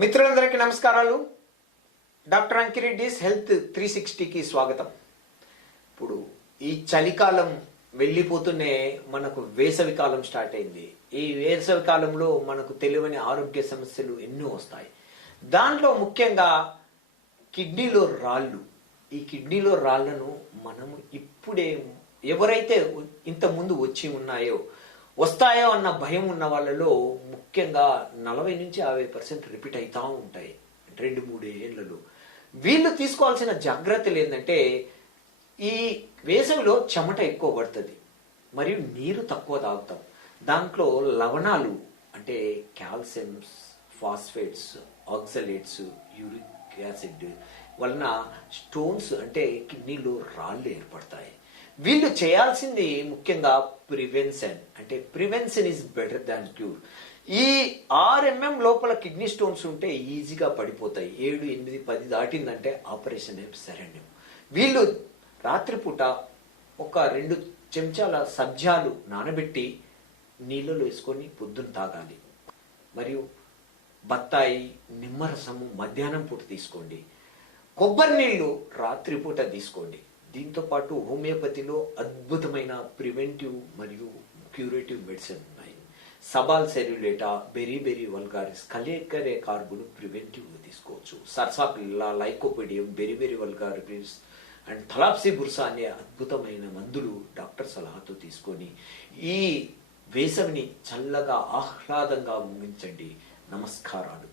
మిత్రులందరికీ నమస్కారాలు. Doctor అంకిరెడ్డిస్ health 360కి స్వాగతం. ఇప్పుడు ఈ చలికాలం వెళ్ళిపోతూనే మనకు వేసవి కాలం స్టార్ట్ అయింది. ఈ వేసవి కాలంలో మనకు తెలియని ఆరోగ్య సమస్యలు ఎన్నో వస్తాయి. దాంట్లో ముఖ్యంగా కిడ్నీలో రాళ్ళు. ఈ కిడ్నీలో రాళ్లను మనము ఇప్పుడే ఎవరైతే ఇంత ముందు వచ్చి ఉన్నాయో వస్తాయో అన్న భయం ఉన్న వాళ్ళలో ముఖ్యంగా 40 నుంచి 50% రిపీట్ అవుతూ ఉంటాయి 2-3 ఏళ్లలో. వీళ్ళు తీసుకోవాల్సిన జాగ్రత్తలు ఏంటంటే, ఈ వేసవిలో చెమట ఎక్కువ పడుతుంది మరియు నీరు తక్కువ తాగుతాం. దాంట్లో లవణాలు అంటే calciums, phosphates, oxalates, uric acid వలన స్టోన్స్ అంటే కిడ్నీలో రాళ్ళు ఏర్పడతాయి. వీళ్ళు చేయాల్సింది ముఖ్యంగా ప్రివెన్షన్. అంటే prevention is better than cure. ఈ 6 mm లోపల కిడ్నీ స్టోన్స్ ఉంటే ఈజీగా పడిపోతాయి. 7, 8, 10 దాటిందంటే ఆపరేషన్ ఏం శరణ్యం. వీళ్ళు రాత్రిపూట ఒక 2 చెంచాల సబ్జాలు నానబెట్టి నీళ్ళలో వేసుకొని పొద్దున తాగాలి. మరియు బత్తాయి, నిమ్మరసము మధ్యాహ్నం పూట తీసుకోండి. కొబ్బరి నీళ్లు రాత్రిపూట తీసుకోండి. దీంతో పాటు హోమియోపతిలో అద్భుతమైన ప్రివెంటివ్ మరియు క్యూరేటివ్ మెడిసిన్ ఉన్నాయి. సబాల్ సెల్యులేటా, బెరీ వల్గారిస్, కలేకరే కార్బును ప్రివెంటివ్ తీసుకోవచ్చు. సర్సాపిల్లా, లైకోపిడియం, బెరీ వల్గారిస్ అండ్ థలాప్సీ బుర్సా అనే అద్భుతమైన మందులు డాక్టర్ సలహాతో తీసుకొని ఈ వేసవిని చల్లగా ఆహ్లాదంగా ముగించండి. నమస్కారాలు.